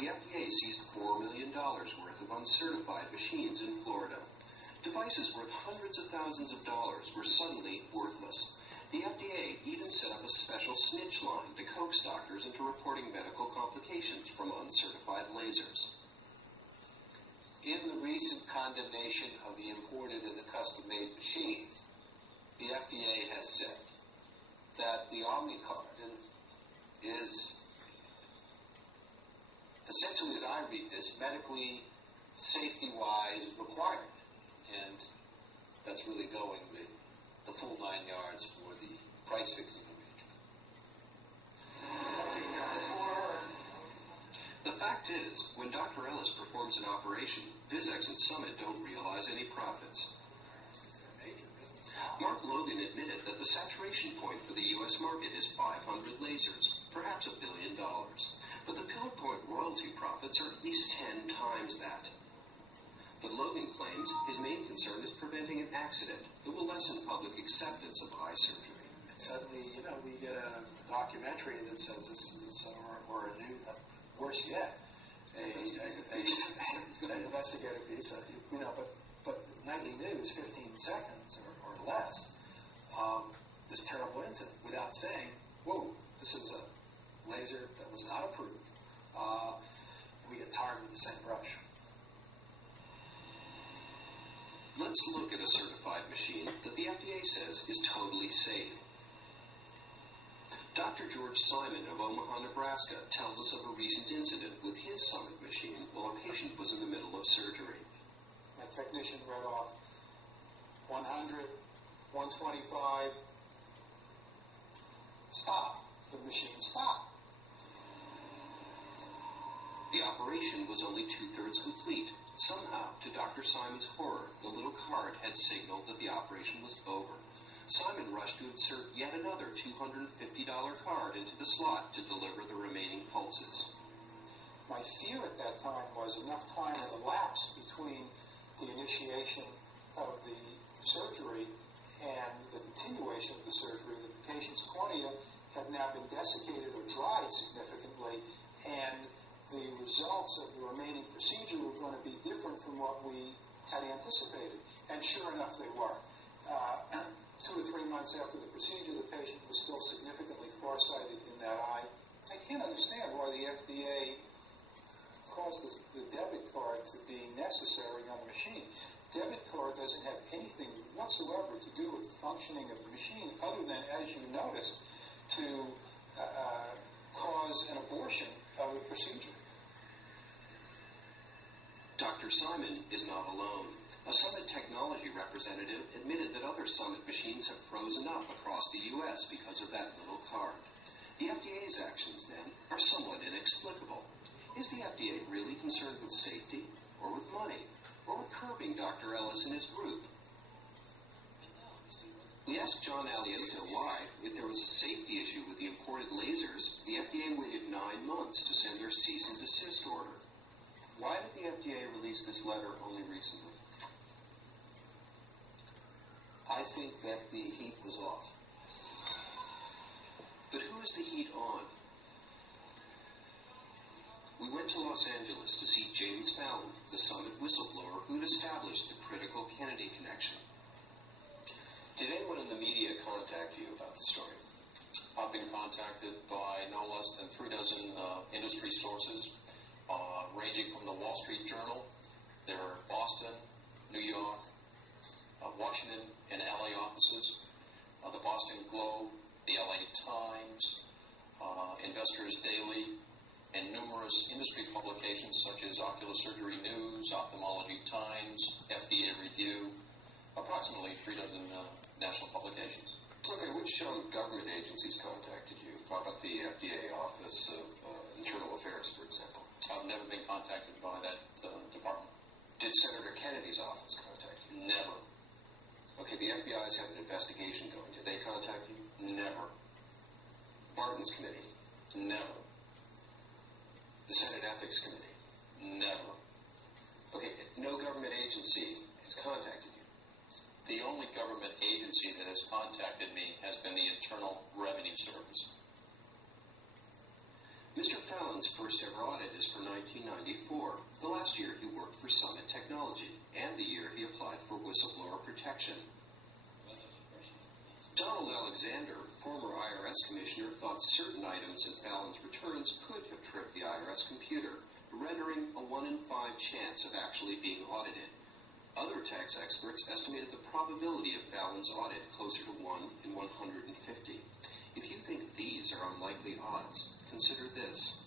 The FDA seized $4 million worth of uncertified machines in Florida. Devices worth hundreds of thousands of dollars were suddenly worthless. The FDA even set up a special snitch line to coax doctors into reporting medical complications from uncertified lasers. In the recent condemnation of the imported and the custom-made machines, the FDA has said that the OmniCard is essentially, as I read this, medically, safety-wise required. And that's really going the full 9 yards for the price-fixing arrangement. The fact is, when Dr. Ellis performs an operation, Vizex and Summit don't realize any profits. Mark Logan admitted that the saturation point for the U.S. market is 500 lasers, perhaps $1 billion. But the pill point royalty profits are at least 10 times that. But Logan claims his main concern is preventing an accident that will lessen public acceptance of eye surgery. And suddenly, we get a documentary that says this is, or a new, worse yet, an investigative piece, but nightly news, 15 seconds or less, this terrible incident without saying, whoa, this is a laser that was not approved. We get tarred with the same brush. Let's look at a certified machine that the FDA says is totally safe. Dr. George Simon of Omaha, Nebraska tells us of a recent incident with his Summit machine while a patient was in the middle of surgery. My technician read off 100, 125, stop. The machine stopped. The operation was only 2/3 complete. Somehow, to Dr. Simon's horror, the little card had signaled that the operation was over. Simon rushed to insert yet another $250 card into the slot to deliver the remaining pulses. My fear at that time was enough time had elapsed between the initiation of the surgery and the continuation of the surgery that the patient's cornea had now been desiccated or dried significantly, and the results of the remaining procedure were going to be different from what we had anticipated. And sure enough, they were. 2 or 3 months after the procedure, the patient was still significantly farsighted in that eye. I can't understand why the FDA caused the debit card to be necessary on the machine. Debit card doesn't have anything whatsoever to do with the functioning of the machine other than, as you noticed, to cause an abortion of the procedure. Dr. Simon is not alone. A Summit technology representative admitted that other Summit machines have frozen up across the U.S. because of that little card. The FDA's actions, then, are somewhat inexplicable. Is the FDA really concerned with safety, or with money, or with curbing Dr. Ellis and his group? We asked John Aliotto why, if there was a safety issue with the imported lasers, the FDA waited 9 months to send their cease and desist order. Why did the FDA release this letter only recently? I think that the heat was off. But who is the heat on? We went to Los Angeles to see James Fallon, the Summit whistleblower who'd established the critical Kennedy connection. Did anyone in the media contact you about the story? I've been contacted by no less than 3 dozen industry sources, ranging from the Wall Street Journal, their Boston, New York, Washington, and LA offices, the Boston Globe, the LA Times, Investors Daily, and numerous industry publications such as Ocular Surgery News, Ophthalmology Times, FDA Review, approximately 3 dozen national publications. Okay, which government agencies contacted you? How about the FDA Office of Internal Affairs, for example? I've never been contacted by that department. Did Senator Kennedy's office contact you? Never. Okay, the FBI's have an investigation going. Did they contact you? Never. Barton's committee? Never. The Senate Ethics Committee? Never. Okay, no government agency has contacted you. The only government agency that has contacted me has been the Internal Revenue Service. Mr. Fallon Fallon's first ever audit is for 1994, the last year he worked for Summit Technology, and the year he applied for whistleblower protection. Donald Alexander, former IRS commissioner, thought certain items in Fallon's returns could have tripped the IRS computer, rendering a 1 in 5 chance of actually being audited. Other tax experts estimated the probability of Fallon's audit closer to 1 in 150. If you think these are unlikely odds, consider this.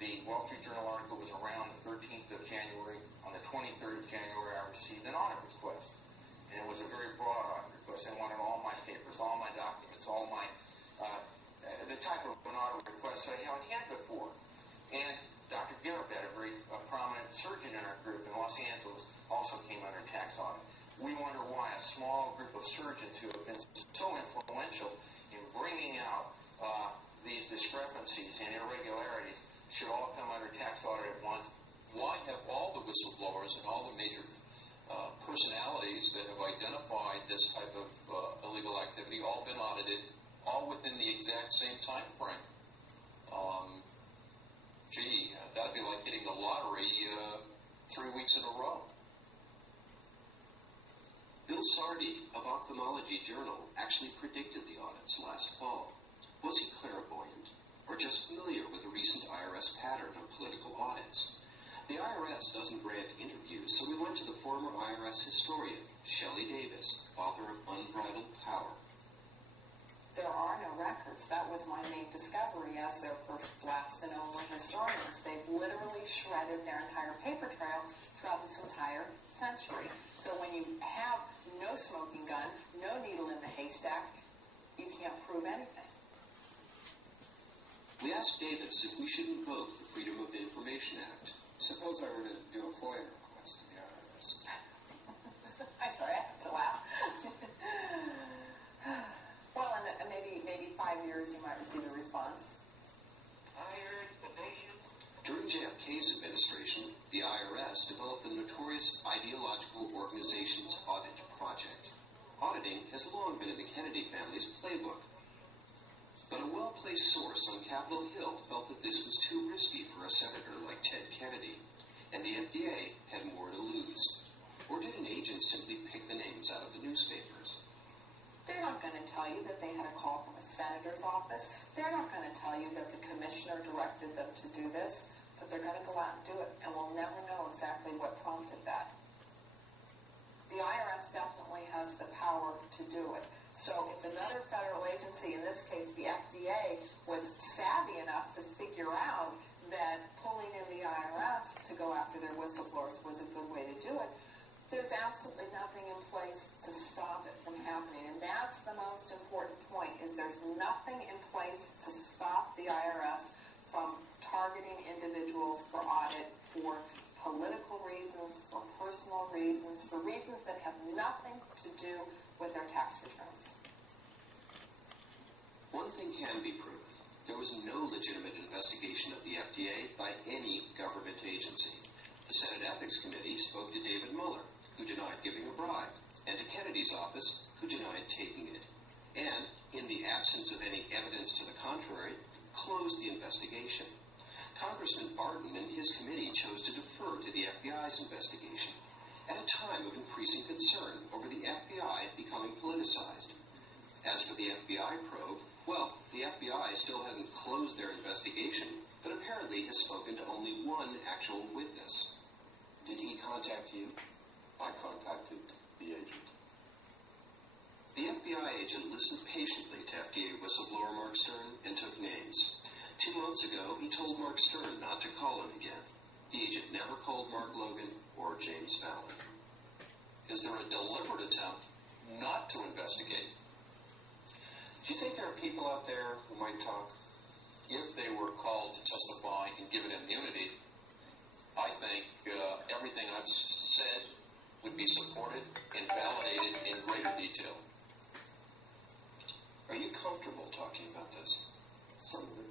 The Wall Street Journal article was around the 13th of January. On the 23rd of January, I received an audit request. And it was a very broad audit request. They wanted all my papers, all my documents, all my, the type of an audit request I haven't had before. And Dr. Garabet, a very prominent surgeon in our group in Los Angeles, also came under tax audit. We wonder why a small group of surgeons who have been so influential in bringing out these discrepancies and irregularities should all come under tax audit at once. Why have all the whistleblowers and all the major personalities that have identified this type of illegal activity all been audited, all within the exact same time frame? That'd be like hitting the lottery 3 weeks in a row. Bill Sardi of Ophthalmology Journal actually predicted the audits last fall. Was he clairvoyant, or just familiar with the recent IRS pattern of political audits? The IRS doesn't grant interviews, so we went to the former IRS historian, Shelley Davis, author of Unbridled Power. There are no records. That was my main discovery as their first last and only historians. They've literally shredded their entire paper trail throughout this entire century. So when you have no smoking gun, no needle in the haystack, you can't prove anything. We asked Davis if we should invoke the Freedom of Information Act. Suppose I were to do a FOIA request to the IRS. I'm sorry, I have to laugh. Well, in maybe 5 years you might receive a response. During JFK's administration, the IRS developed the notorious Ideological Organizations Audit Project. Auditing has long been in the Kennedy family's playbook. But a well-placed source on Capitol Hill felt that this was too risky for a senator like Ted Kennedy, and the FDA had more to lose. Or did an agent simply pick the names out of the newspapers? They're not going to tell you that they had a call from a senator's office. They're not going to tell you that the commissioner directed them to do this, but they're going to go out and do it, and we'll never know exactly what prompted that. The IRS definitely has the power to do it. So if another federal agency, in this case the FDA, was savvy enough to figure out that pulling in the IRS to go after their whistleblowers was a good way to do it, there's absolutely nothing in place to stop it from happening. And that's the most important point, is there's nothing in place to stop the IRS from targeting individuals for audit for political reasons, for personal reasons, for reasons that have nothing to do with their tax returns. One thing can be proven. There was no legitimate investigation of the FDA by any government agency. The Senate Ethics Committee spoke to David Muller, who denied giving a bribe, and to Kennedy's office, who denied taking it. And, in the absence of any evidence to the contrary, closed the investigation. Congressman Barton and his committee chose to defer to the FBI's investigation, at a time of increasing concern over the FBI becoming politicized. As for the FBI probe, well, the FBI still hasn't closed their investigation, but apparently has spoken to only one actual witness. Did he contact you? I contacted the agent. The FBI agent listened patiently to FDA whistleblower Mark Stern and took names. 2 months ago, he told Mark Stern not to call him again. The agent never called Mark Logan or James Fallon. Is there a deliberate attempt not to investigate? Do you think there are people out there who might talk? If they were called to testify and given immunity, I think everything I've said would be supported and validated in greater detail. Are you comfortable talking about this? Some of it.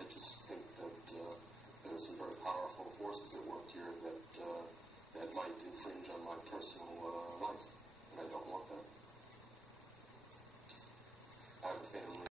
I just think that there are some very powerful forces at work here that might infringe on my personal life, and I don't want that.